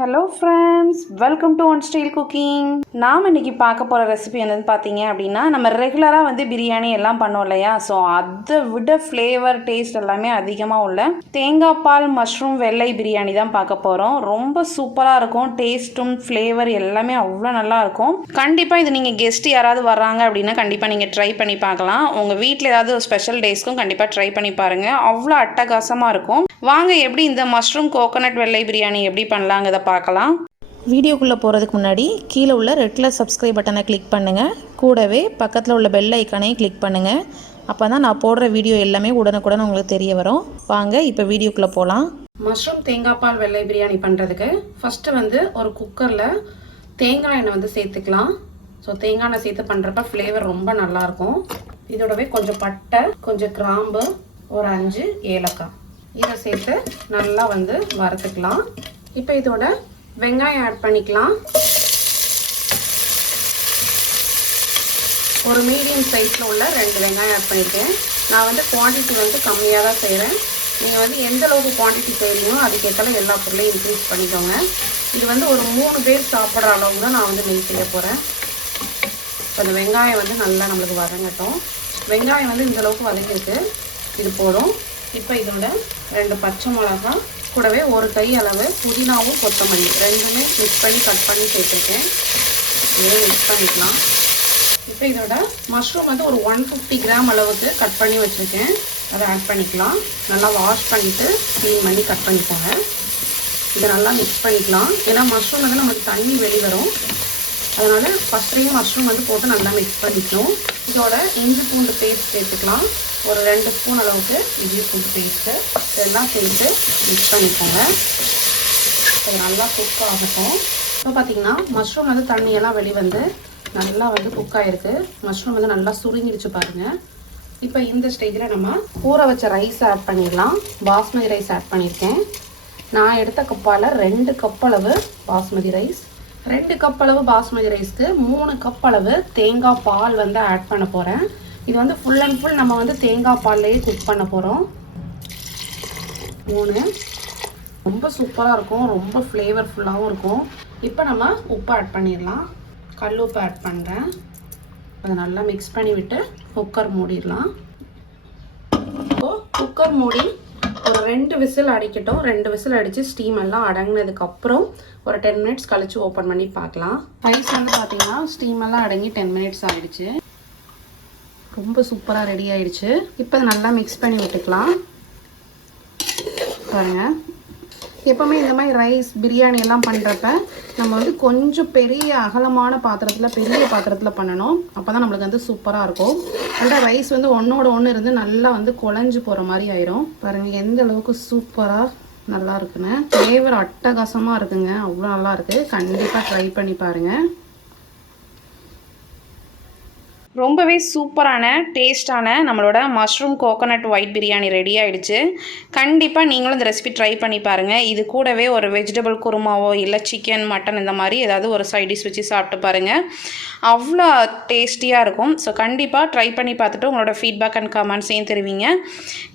Hello friends, welcome to one style cooking. நாம் இன்றைக்கி பார்க்க போகிற ரெசிபி என்னன்னு பார்த்தீங்க அப்படின்னா, நம்ம ரெகுலராக பிரியாணி எல்லாம் பண்ணோம் இல்லையா, ஸோ அதை விட ஃப்ளேவர் டேஸ்ட் எல்லாமே அதிகமாக உள்ள தேங்காய் பால் மஷ்ரூம் வெள்ளை பிரியாணி தான் பார்க்க போகிறோம். ரொம்ப சூப்பராக இருக்கும். டேஸ்ட்டும் ஃப்ளேவர் எல்லாமே அவ்வளோ நல்லா இருக்கும். கண்டிப்பாக இது நீங்கள் கெஸ்ட் யாராவது வர்றாங்க அப்படின்னா கண்டிப்பாக நீங்கள் ட்ரை பண்ணி பார்க்கலாம். உங்கள் வீட்டில் ஏதாவது ஒரு ஸ்பெஷல் டேஸ்க்கும் கண்டிப்பாக ட்ரை பண்ணி பாருங்கள். அவ்வளோ அட்டகாசமாக இருக்கும். வாங்க எப்படி இந்த மஷ்ரூம் கோகோனட் வெள்ளை பிரியாணி எப்படி பண்ணலாங்கிறத பார்க்கலாம். வீடியோக்குள்ளே போகிறதுக்கு முன்னாடி கீழே உள்ள ரெட் கலர் சப்ஸ்கிரைப் பட்டனை கிளிக் பண்ணுங்கள். கூடவே பக்கத்தில் உள்ள பெல் ஐக்கானையும் கிளிக் பண்ணுங்கள். அப்போ தான் நான் போடுற வீடியோ எல்லாமே உடனுக்குடன் உங்களுக்கு தெரிய வரும். வாங்க இப்போ வீடியோக்குள்ளே போகலாம். மஷ்ரூம் தேங்காய் பால் வெள்ளை பிரியாணி பண்ணுறதுக்கு ஃபஸ்ட்டு ஒரு குக்கரில் தேங்காய் எண்ணெய் சேர்த்துக்கலாம். ஸோ தேங்காய் எண்ணெய் சேர்த்து பண்ணுறப்ப ஃப்ளேவர் ரொம்ப நல்லாயிருக்கும். இதோடவே கொஞ்சம் பட்டை, கொஞ்சம் கிராம்பு, ஒரு 5 ஏலக்காய் இதை சேர்த்து நல்லா வறுத்துக்கலாம். இப்போ இதோட வெங்காயம் ஆட் பண்ணிக்கலாம். ஒரு மீடியம் சைஸில் உள்ள 2 வெங்காயம் ஆட் பண்ணியிருக்கேன். நான் குவான்டிட்டி கம்மியாக தான் செய்கிறேன். நீங்கள் எந்த அளவுக்கு குவான்டிட்டி செய்கிறீங்களோ அதுக்கேற்ற எல்லா பொருளையும் இன்க்ரீஸ் பண்ணிக்கோங்க. இது ஒரு 3 பேர் சாப்பிட்ற அளவுக்கு தான் நான் நெய் செய்ய போகிறேன். இப்போ இந்த வெங்காயம் நல்லா நம்மளுக்கு வதங்கட்டும். வெங்காயம் இந்த அளவுக்கு வதங்கிருக்கு, இது போதும். இப்போ இதோட 2 பச்சை மிளகாய், கூடவே ஒரு கை அளவு புதினாவும் கொத்தமல்லி ரெண்டுமே மிக்ஸ் பண்ணி கட் பண்ணி சேர்த்துருக்கேன். இதை மிக்ஸ் பண்ணிக்கலாம். இப்போ இதோட மஷ்ரூம் ஒரு 150 கிராம் அளவுக்கு கட் பண்ணி வச்சுருக்கேன். அதை ஆட் பண்ணிக்கலாம். நல்லா வாஷ் பண்ணிவிட்டு க்ளீன் பண்ணி கட் பண்ணிக்கோங்க. இதை நல்லா மிக்ஸ் பண்ணிக்கலாம். ஏன்னா மஷ்ரூம் நம்மளுக்கு தண்ணி வெளிவரும். அதனால் ஃபஸ்ட்லேயும் மஷ்ரூம் போட்டு நல்லா மிக்ஸ் பண்ணிக்கணும். இதோட இஞ்சி பூண்டு பேஸ்ட் சேர்த்துக்கலாம். ஒரு 2 ஸ்பூன் அளவுக்கு இஞ்சி பூண்டு பேஸ்ட்டு இதெல்லாம் சேர்த்து மிக்ஸ் பண்ணிக்கோங்க. இது நல்லா குக் ஆகட்டும். இப்போ பார்த்திங்கன்னா மஷ்ரூம் தண்ணியெல்லாம் வெளிவந்து நல்லா குக் ஆகிருக்கு. மஷ்ரூம் நல்லா சுருங்கிடுச்சு பாருங்கள். இப்போ இந்த ஸ்டேஜில் நம்ம ஊற வச்ச ரைஸ் ஆட் பண்ணிடலாம். பாஸ்மதி ரைஸ் ஆட் பண்ணியிருக்கேன். நான் எடுத்த கப்பால் 2 கப் அளவு பாஸ்மதி ரைஸ். 2 கப் அளவு பாஸ்மதி ரைஸ்க்கு 3 கப் அளவு தேங்காய் பால் ஆட் பண்ண போகிறேன். இது ஃபுல் அண்ட் ஃபுல் நம்ம தேங்காய் பால்லையே குக் பண்ண போகிறோம். 3 ரொம்ப சூப்பராக இருக்கும், ரொம்ப ஃப்ளேவர்ஃபுல்லாகவும் இருக்கும். இப்போ நம்ம உப்பு ஆட் பண்ணிடலாம். கல் உப்பு ஆட் பண்ணுறேன். அதை நல்லா மிக்ஸ் பண்ணி விட்டு குக்கர் மூடிடலாம். இப்போது குக்கர் மூடி ஒரு 2 விசில் அடிக்கட்டும். 2 விசில் அடித்து ஸ்டீம் எல்லாம் அடங்கினதுக்கப்புறம் ஒரு 10 மினிட்ஸ் கழித்து ஓப்பன் பண்ணி பார்க்கலாம். ரைஸ் பார்த்திங்கன்னா ஸ்டீம் எல்லாம் அடங்கி 10 மினிட்ஸ் ஆகிடுச்சு. ரொம்ப சூப்பராக ரெடி ஆகிடுச்சு. இப்போ நல்லா மிக்ஸ் பண்ணி விட்டுக்கலாம். பாருங்கள், எப்போவுமே இந்த மாதிரி ரைஸ் பிரியாணி எல்லாம் பண்ணுறப்ப நம்ம கொஞ்சம் பெரிய அகலமான பாத்திரத்தில், பெரிய பாத்திரத்தில் பண்ணணும். அப்போ தான் நம்மளுக்கு சூப்பராக இருக்கும். அந்த ரைஸ் ஒன்றோட ஒன்று இருந்து நல்லா குழஞ்சி போகிற மாதிரி ஆயிரும். பாருங்கள் எந்த அளவுக்கு சூப்பராக நல்லா இருக்குன்னு. ஃப்ளேவர் அட்டகாசமாக இருக்குங்க, அவ்வளோ நல்லா இருக்குது. கண்டிப்பாக ட்ரை பண்ணி பாருங்கள். ரொம்பவே சூப்பரான டேஸ்டான நம்மளோட mushroom coconut white biryani ready ஆகிடுச்சு. கண்டிப்பாக நீங்களும் இந்த ரெசிபி ட்ரை பண்ணி பாருங்கள். இது கூடவே ஒரு வெஜிடபிள் குருமாவோ இல்லை சிக்கன், மட்டன் இந்த மாதிரி ஏதாவது ஒரு சைட் டிஷ் வச்சு சாப்பிட்டு பாருங்கள். அவ்வளோ டேஸ்டியாக இருக்கும். ஸோ கண்டிப்பாக ட்ரை பண்ணி பார்த்துட்டு உங்களோட ஃபீட்பேக் அண்ட் கமெண்ட்ஸையும் தெரிவிங்க.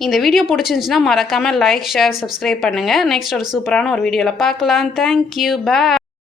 இந்த வீடியோ பிடிச்சிருந்துச்சுன்னா மறக்காமல் லைக், ஷேர், சப்ஸ்கிரைப் பண்ணுங்கள். நெக்ஸ்ட் ஒரு சூப்பரான ஒரு வீடியோவில் பார்க்கலாம். தேங்க்யூ, பாய்.